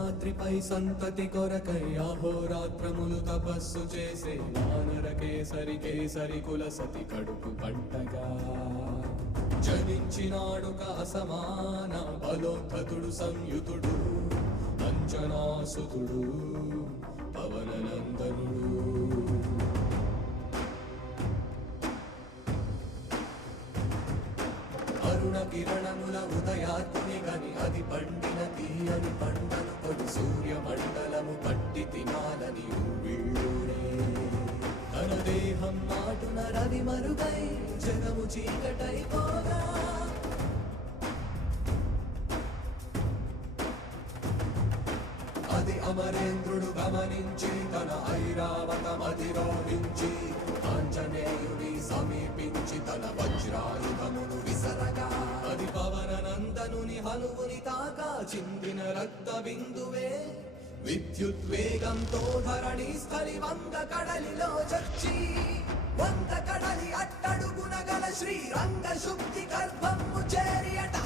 రాత్రిపై సంతతి కొరకై అహోరాత్రములు తపస్సు చేసే వానర కేసరి కేసరి కుల సతి కడుపు పంటగా జనించినాడుక అసమాన బలోద్ధతుడు సంయుతుడు అంజనాసుతుడు పవననందనుడు. అరుణ కిరణముల ఉదయాత్ముని గని అది పండిన తీయని పంటను కొడి సూర్యమండలము పట్టి తినాలని ఊళ్ళూరే. తన దేహం మాటున రవి మరుగై జగము చీకటైపోగా అది అమరేంద్రుడు గమనించి తన ఐరావతమధిరోహించి ఆంజనేయుని సమీపించి తన వజ్రాయుధమును విసరగా అది పవననందనుని హనువుని తాకా చిందిన రక్త బిందువే విద్యుద్వేగంతో ధరణి స్థలి వంద కడలిలో చచ్చి వంద కడలి అట్టడుగున గల శ్రీరంగ శుద్ధి గర్భము చేరియట